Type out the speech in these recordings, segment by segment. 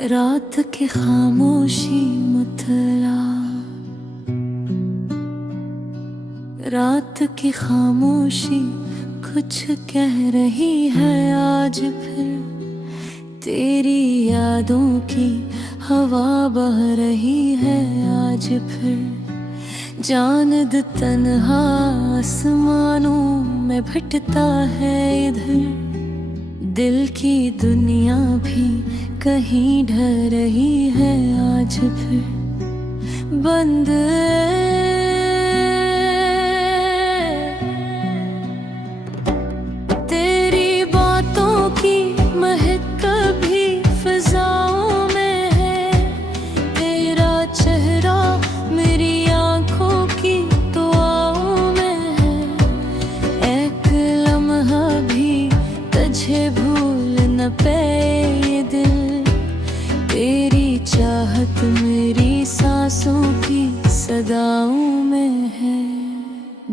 रात की खामोशी मुतला, रात की खामोशी कुछ कह रही है आज फिर। तेरी यादों की हवा बह रही है आज फिर। चांद तन्हा आसमानों में भटकता है इधर। दिल की दुनिया भी कहीं ढह रही है आज फिर। बंद तेरी बातों की महक कभी फिजाओं में है। तेरा चेहरा मेरी आंखों की दुआओं में है। एक लम्हा भी तुझे भूल न पाए दिल। तेरी चाहत मेरी सांसों की सदाओं में है।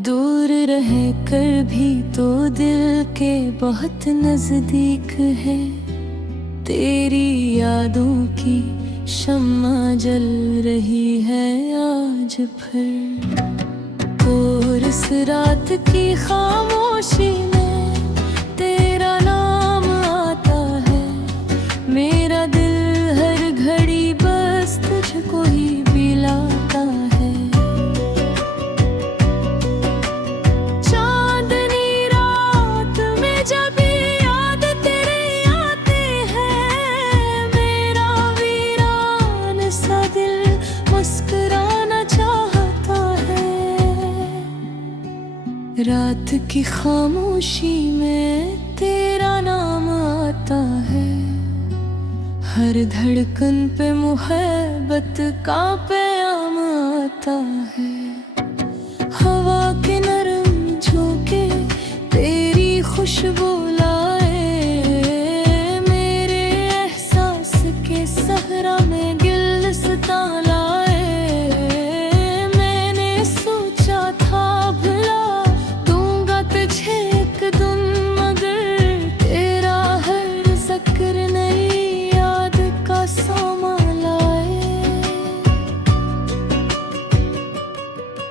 दूर रह कर भी तो दिल के बहुत नजदीक है। तेरी यादों की शम्मा जल रही है आज फिर। और इस रात की खामोशी में तेरा नाम आता है। मेरा दिल हर घड़ी बस तुझको ही बुलाता है। चांदनी रात में जब याद तेरे आते हैं। मेरा वीरान सा दिल मुस्कुराना चाहता है। रात की खामोशी में तेरा नाम आता है। हर धड़कन पे मोहब्बत का पैगाम आता है। हवा के नरम झोंके तेरी खुशबू लाए। मेरे एहसास के सहरा में गिल्लिस्तां लाए। मैंने सोचा था भुला दूंगा तुझे एक दिन, मगर तेरा हर जिक्र नई याद का सामा लाए।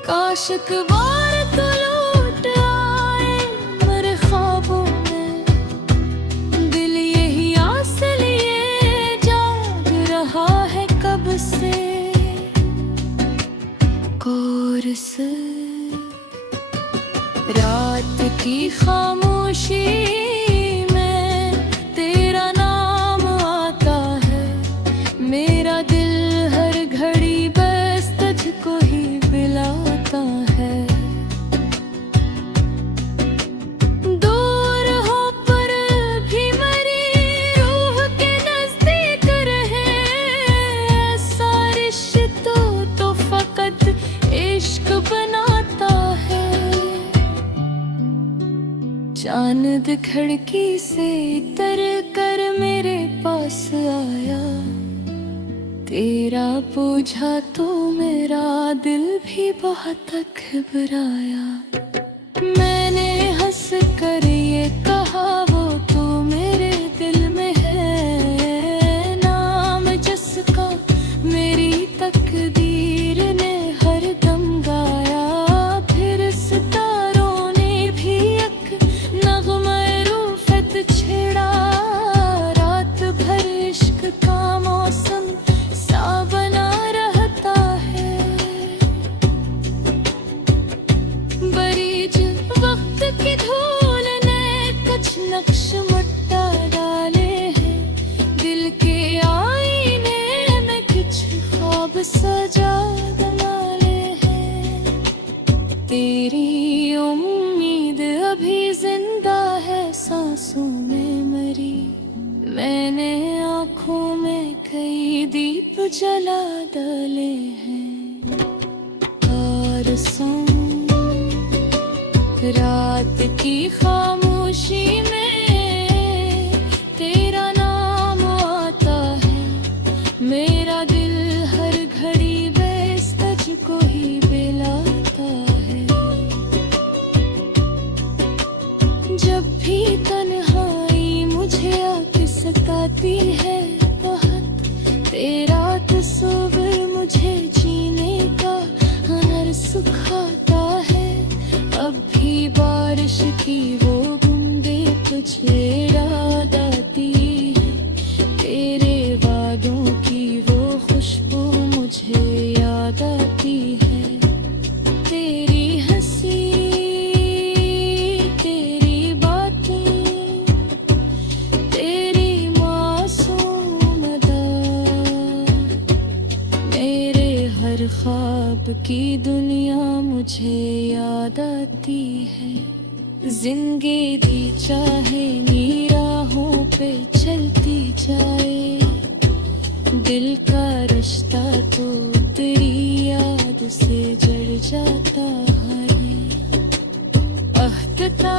काश एक बार तो लौट आए मेरे ख्वाबों में। दिल यही आस लिए जाग रहा है कब से। कोरस रात की खामोशी में तेरा नाम आता है। मेरा दिल हर घड़ी बस तुझको ही बुलाता है। दूर हो पर भी मेरी रूह के नजदीक रहे। ऐसा रिश्ता तो फकत इश्क बनाता है। चांद खिड़की से तर कर मेरे पास आया। तेरा पूछा तो मेरा दिल भी बहुत घबराया। मैंने हंस कर ये कहा वो तो मेरे दिल में है। नाम जिसका मेरी तकदीर ने हर दम गाया। फिर सितारों ने भी एक नगमा रूफत छेड़ा। रात भर इश्क का मौसम सा बना रहता है। बरीज वक्त की धूल ने कुछ नक्श मुट्टा डाले हैं। दिल के आईने में कुछ ख्वाब सजा डाले हैं। तेरी उम्मीद अभी जिंदा है सांसों में मरी। मैंने आँखों में कई दीप जला डाले हैं। और संग रात की खामोशी में तेरा नाम आता है। मेरा दिल हर घड़ी बस तुझको ही बुलाता है। जब भी तन्हाई मुझे आके सताती है बहुत, ख्वाब की दुनिया मुझे याद आती है। जिंदगी चाहे राहों पे चलती जाए, दिल का रिश्ता तो तेरी याद से जड़ जाता है। अहदता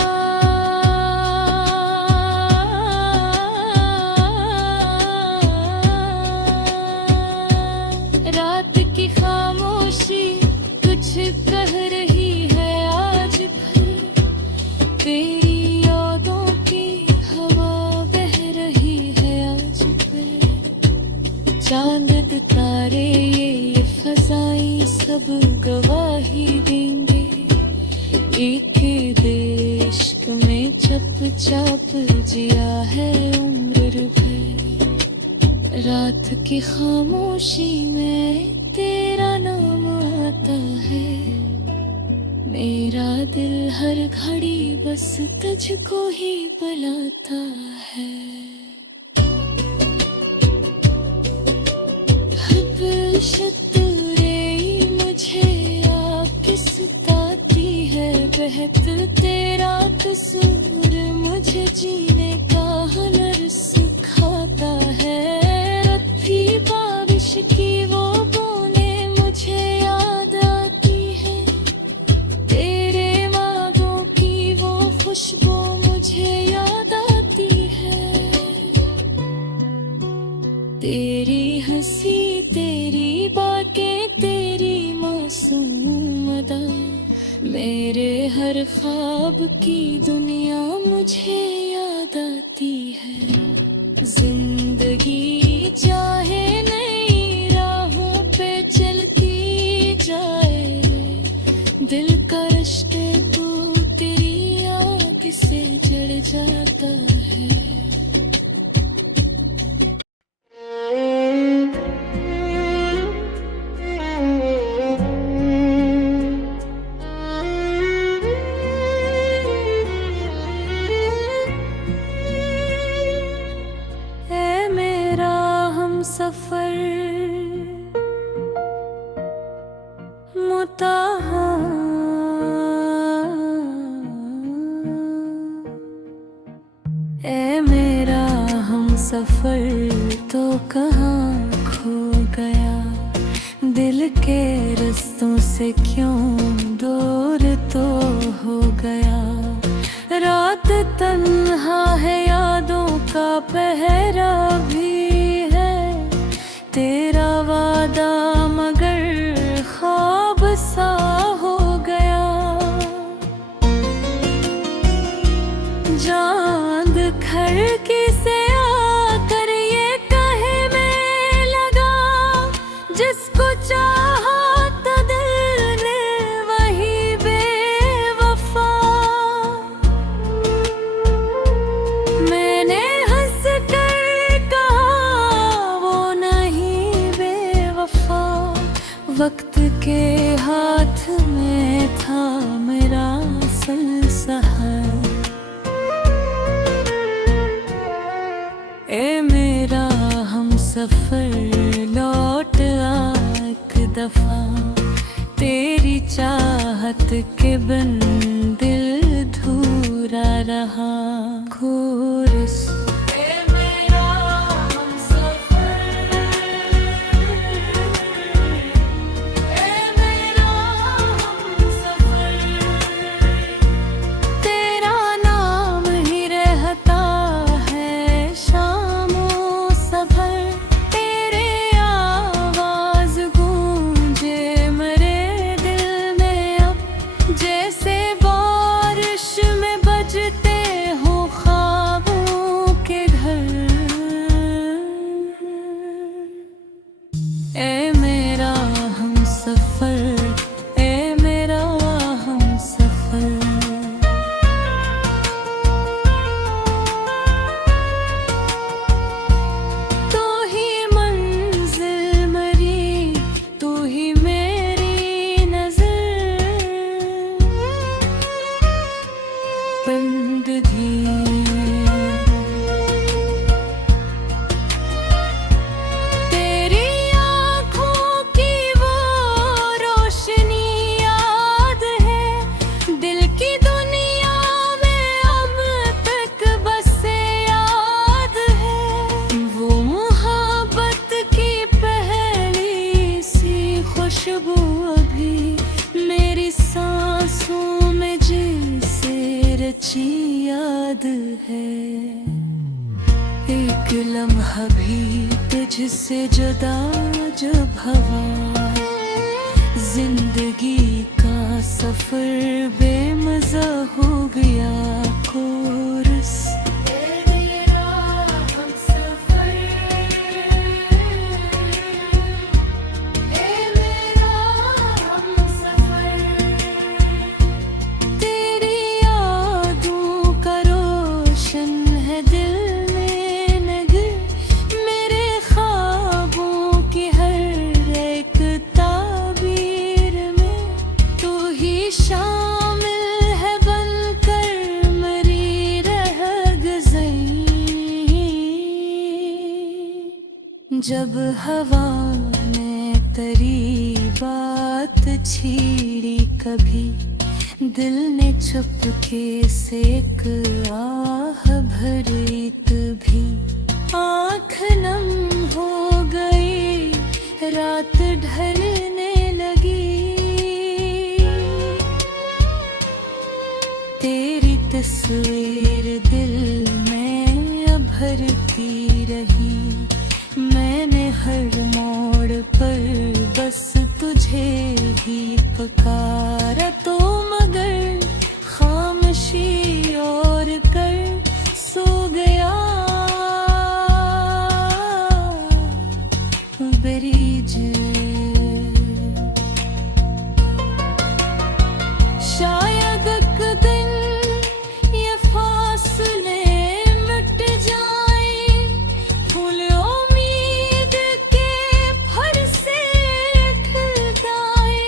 रात की खामोशी कुछ कह रही है आज फिर, तेरी यादों की हवा बह रही है आज फिर। चांद तारे ये फसाएं सब गवाही देंगे, एक इश्क में चुपचाप जिया है उम्र भर। रात की खामोशी में तेरा नाम आता है, मेरा दिल हर घड़ी बस तुझको ही बुलाता है। शतुरे मुझे आके सुताती है, बहत तेरा कसूर मुझे जीने का हुनर सिखाता है। रत्ती बारिश की वो बूंदें मुझे याद आती है, तेरे वादों की वो खुशबू मुझे याद आती है। तेरी हंसी तेरी बातें तेरी मासूम अदा, मेरे हर ख्वाब की दुनिया मुझे याद आती है। जिंदगी चाहे नई राहों पे चलती जाए, दिल का रिश्ते तो तेरी आग से जड़ जाता है। सफर मुताहा ए मेरा हम सफर तो कहाँ खो गया, दिल के रस्तों से क्यों दूर तो हो गया। रात तन्हा है यादों का पहरा भी, तेरा वादा मगर ख्वाब सा हो गया। चांद खिड़की से आकर ये कहे में लगा, जिसको चाहा तो दिल ने वही बेवफा। मैंने हंस कर कहा वो नहीं बेवफा, वक्त के हाथ में था मेरा सहारा। ए मेरा हम सफर लौट आ एक दफा, तेरी चाहत के बिन दिल धूरा रहा। कोरस जैसे बारिश में बजते हो है। एक लम्हा भी तुझसे जुदा जब हवा, जिंदगी का सफर बेमज़ा हो गया। कोरस जब हवा में तरी बात छीड़ी कभी, दिल ने चुपके से एक आह भरी तभी। आँख नम हो गई, रात ढलने लगी, तेरी तस्वीर दिल में उभरती रही। मैंने हर मोड़ पर बस तुझे ही पुकारा, तो मगर खामोशी और कर सो गया। बेरीज शायद एक दिन ये फासले मिट जाए, फूल उम्मीद के फर से खिल जाए।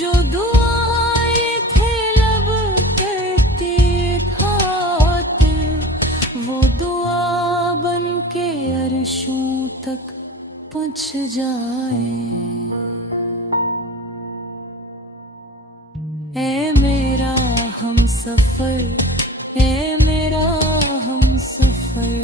जो दुआएं थे लब करती हाथ, वो दुआ बन के अर्शों तक पहुँच जाए। ए मेरा हमसफर, ए मेरा हमसफर,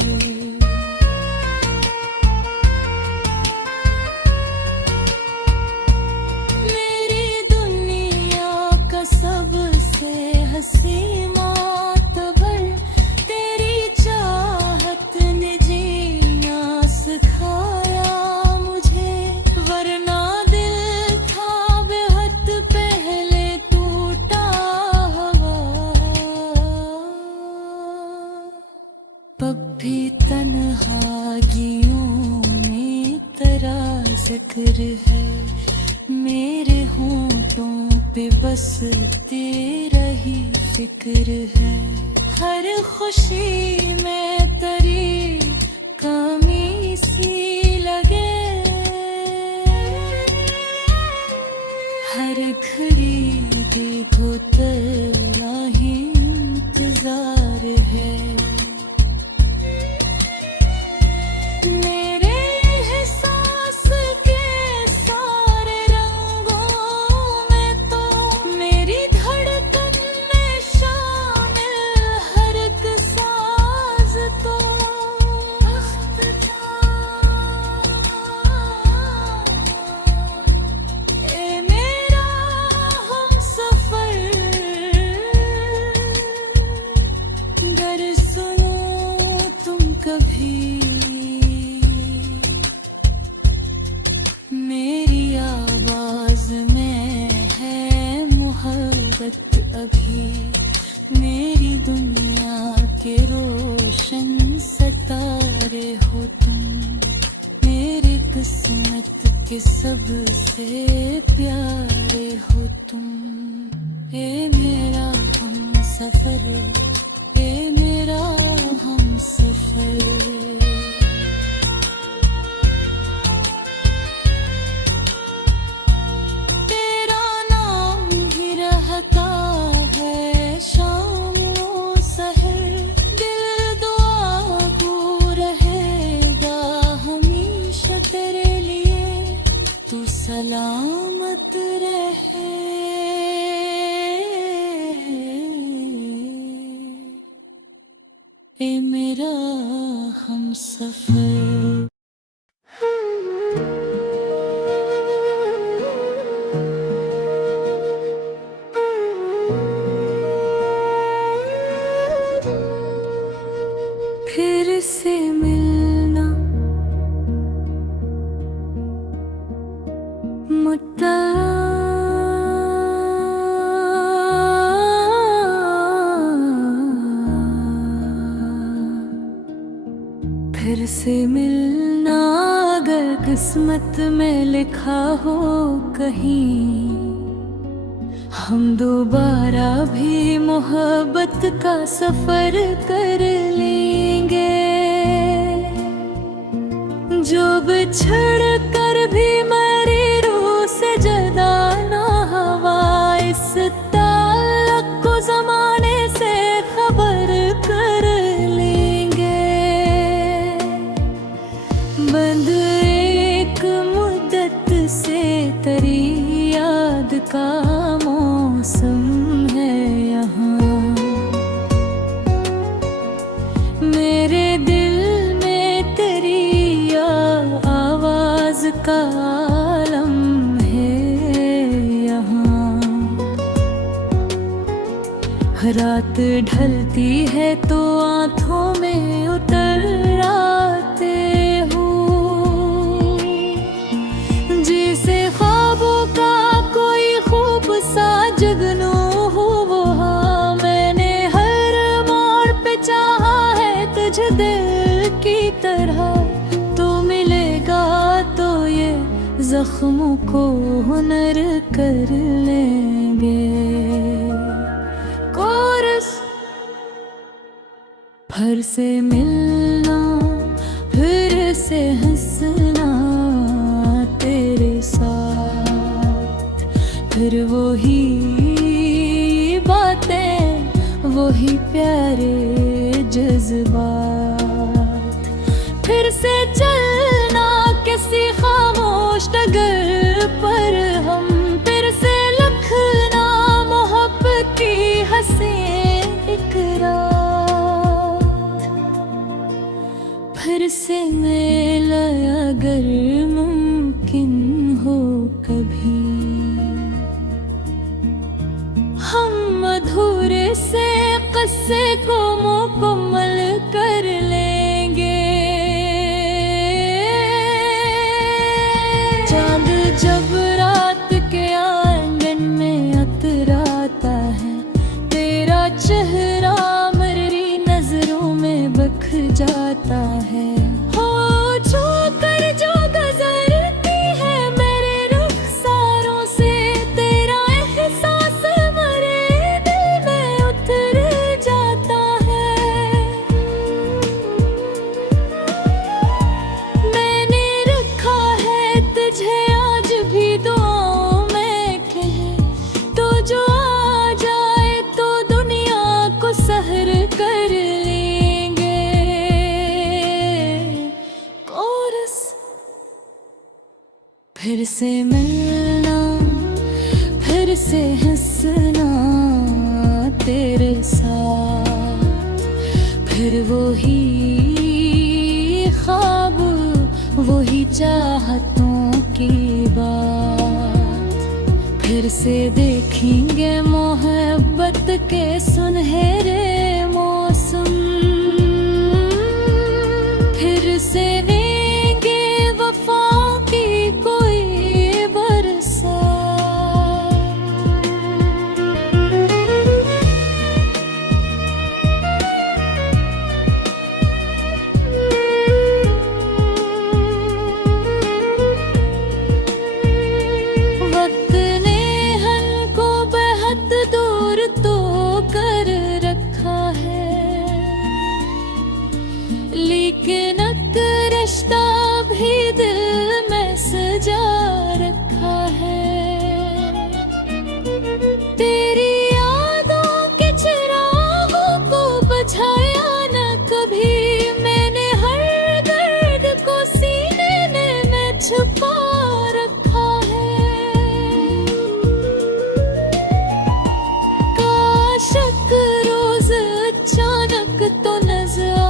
मेरी दुनिया का सबसे हंसी मातबर, तेरी चाहत ने जीना सिखाया मुझे। वरना दिल था बेहद पहले टूटा हुआ, अब भी तन्हाइयों में तेरा जिक्र है। मेरे होंठों पे बस तेरा ही फिक्र है। हर खुशी में तेरी कमी सी लगे, हर घड़ी देखो तेरा ही इंतजार है। मेरे एहसास के सारे रंगों में तो, मेरी धड़कन में शामिल हर एक साज तो अख्त था। ए मेरा हमसफर, अगर सुनो तुम कभी मेरी आवाज में है मोहब्बत अभी। मेरी दुनिया के रोशन सितारे हो तुम, मेरी किस्मत के सबसे प्यारे हो तुम। ए मेरा हमसफर, ए मेरा हमसफर, तेरा नाम ही रहता है शाम सहर। दिल दुआ गो रहेगा हमेशा तेरे लिए, तू सलामत रहे। ए मेरा हमसफर। मिलना अगर किस्मत में लिखा हो कहीं, हम दोबारा भी मोहब्बत का सफर कर लेंगे। जो बिछड़ कर भी मेरी रूह से जुदा ना हुआ, इस ताल्लुक को ज़माने से खबर कर लेंगे। बंद एक मुद्दत से तेरी याद का मौसम है यहाँ, मेरे दिल में तेरी आवाज का आलम है यहाँ। रात ढलती है तो आँखों में उतर आते हो, जिसे ख्वाबों का कोई खूब सा जुगनू हो वो। हाँ, मैंने हर मोड़ पे चाहा है तुझे दिल की तरह, तो मिलेगा तो ये जख्मों को हुनर कर लेंगे। कोरस फिर से मिलना, फिर से हंसना तेरे साथ, फिर वही बातें, वही प्यारे जज्बात, फिर से चलना किसी खामोश डगर पर हम, फिर से लिखना मोहब्बत की हंसी एक रात, फिर से मिला अगर मुमकिन हो कभी। हम अधूरे से किस्से को मुकम्मल कर लेंगे। चांद जब रात के आंगन में अतराता है, तेरा चेहरा मेरी नजरों में बख जाता है। हो छू कर जो गुजरती है मेरे रुखसारों से, तेरा एहसास मेरे दिल में उतर जाता है। मैंने रखा है तुझे आज भी दुआओं में कह, तो जो आ जाए तो दुनिया को सहर कर लेंगे। कोरस फिर से मिलना, फिर से हंसना तेरे साथ, फिर वही ख्वाब, वही चाहतों की बात, फिर से देखेंगे मोहब्बत के सुनहरे मौसम, फिर से लेंगे वफा की कोई बरसात। वक्त ने हमको बेहद दूर तो कर रखा है, लेकिन एक रिश्ता भी दिल में सजा रखा है। तेरी यादों के चिरागों को बुझाया न कभी, मैंने हर दर्द को सीने में छुपा रखा है। काश एक रोज अचानक तो नजर आ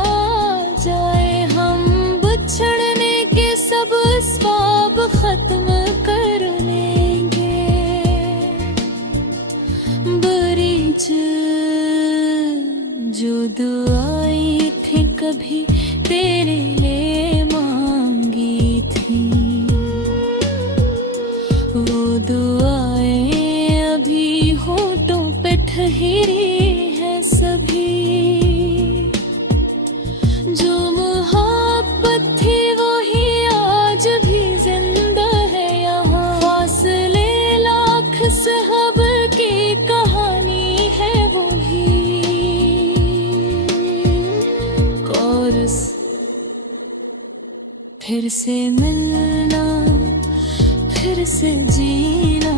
जाए, हम बिछड़ने के सब असबाब खत्म कर लेंगे। बड़ी जो दुआएं थी कभी तेरे लिए मांगी थी, फिर से मिलना, फिर से जीना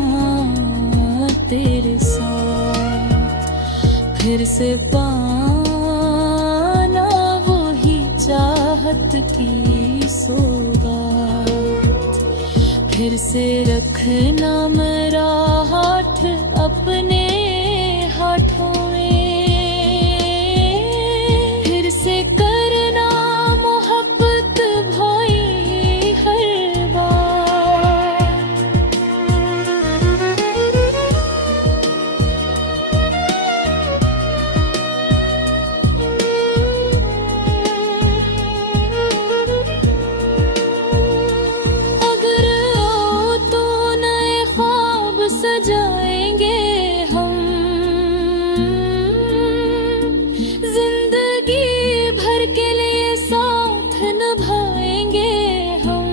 तेरे साथ, फिर से पाना वही चाहत की सौगात, फिर से रखना मेरा हाथ अपने हाथों में, फिर से करना मोहब्बत भाई हर बार। अगर आओ तो नए ख्वाब सजाएंगे हम, जिंदगी भर के लिए साथ निभाएंगे हम,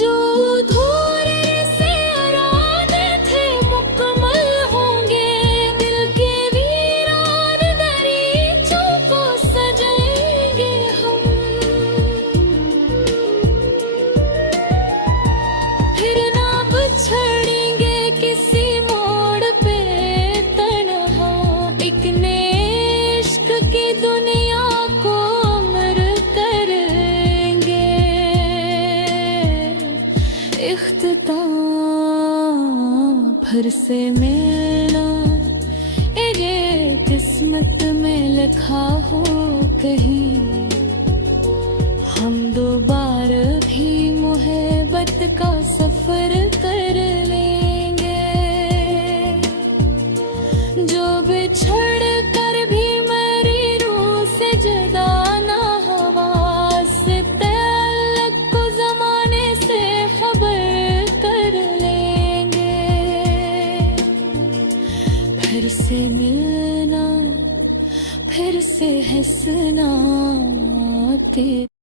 जो अधूरे से इरादे थे मुकम्मल होंगे, दिल के वीरान दरीचों को सजाएंगे हम, फिर ना बिछड़ेंगे किसी मोड़ पे तन्हा, एक नए इश्क की दुनिया को अमर करेंगे। इख्तिताम फिर से मिलना, ये किस्मत में लिखा हो कहीं, हम दोबारा भी मोहब्बत का सफर कर लेंगे, जो बिछड़ कर भी मेरी रूह से जुदा ना हुआ, से ताल्लुक को जमाने से खबर कर लेंगे, फिर से मिलना, फिर से हंसना तेरे